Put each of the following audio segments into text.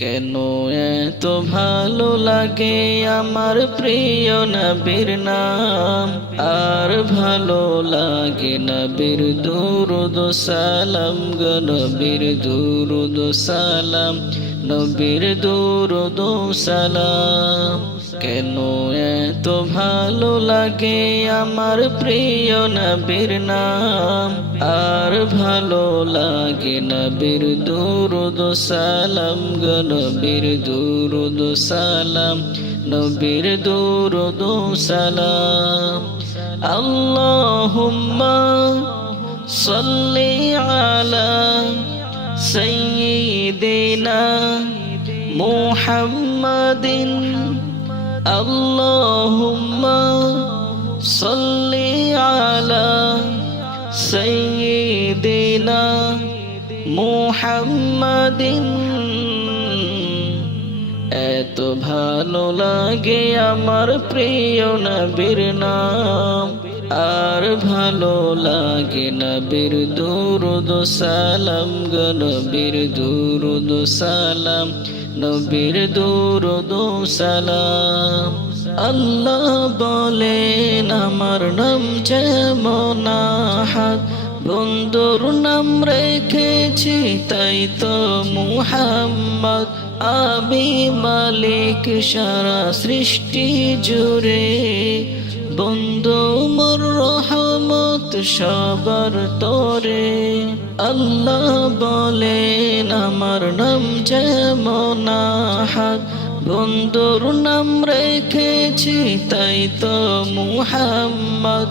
কেন এত ভালো লাগে আমার প্রিয় নবীর নাম, আর ভালো লাগে নবীর দুরূদ সালাম গো নবীর দুরূদ সালাম, নবীর দুরূদ সালাম। কেন এত ভালো লাগে আমার প্রিয় নবীর নাম, আর ভালো লাগে নবীর দুরূদ সালাম গো নবীর দুরূদ সালাম, নবীর দুরূদ সালাম। আল্লাহুম্মা সাল্লি আলা সাইয়্যিদিনা মুহাম্মাদিন। আল্লাহুম্মা সাল্লি আলা সাইয়্যিদিনা মুহাম্মাদিন। এত ভালো লাগে আমার প্রিয় নবীর নাম, আর ভালো লাগে নবীর দুরূদ সালাম গো নবীর দুরূদ সালাম, নবীর দুরূদ সালাম। আল্লাহ বলেন আমার নাম যেমন আহাদ, বন্ধুর নাম রেখেছি তাই তো মুহাম্মদ। আমি মালিক সারা সৃষ্টি জুড়ে, বন্ধু মোর রহমত সবার তরে। আল্লাহ বলেন আমার নাম যেমন আহাদ, বন্ধুর নাম রেখেছি তাই তো মুহাম্মদ।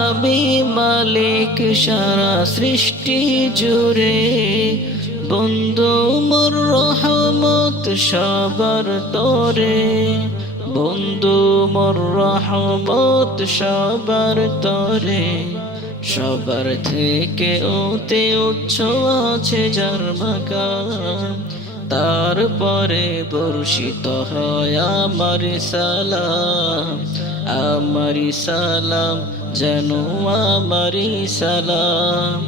আমি মালিক সারা সৃষ্টি জুড়ে, বন্ধু মোর রহমত সবার তরে। বন্ধু মোর রহমত সবার তরে। সবার থেকে ওতে উচ্চ আছে যার মাকাম, তারপরে বর্ষিত হয় আমারি সালাম। আমারি সালাম যেন আমারি সালাম,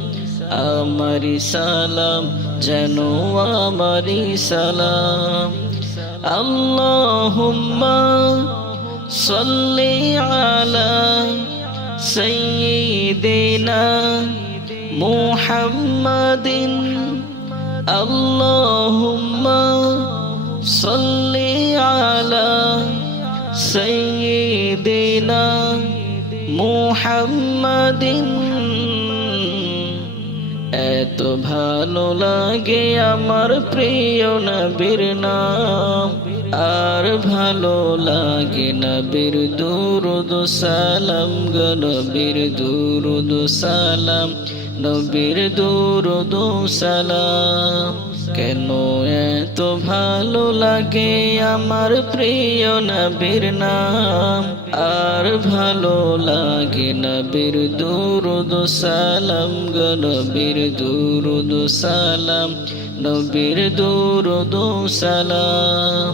আমারি সালাম যেন আমারি সালাম। আল্লাহুম্মা সাল্লি আলা সাইয়্যিদিনা মুহাম্মাদিন। আল্লাহুম্মা সাল্লি আলা সাইয়্যিদিনা মুহাম্মাদিন। এত ভালো লাগে আমার প্রিয় নবীর নাম, আর ভালো লাগে নবীর দুরূদ সালাম গো নবীর দুরূদ সালাম, নবীর দুরূদ সালাম। কেন এত ভালো লাগে আমার প্রিয় নবীর নাম, আর ভালো লাগে নবীর দুরূদ সালাম গো নবীর দুরূদ সালাম, নবীর দুরূদ সালাম।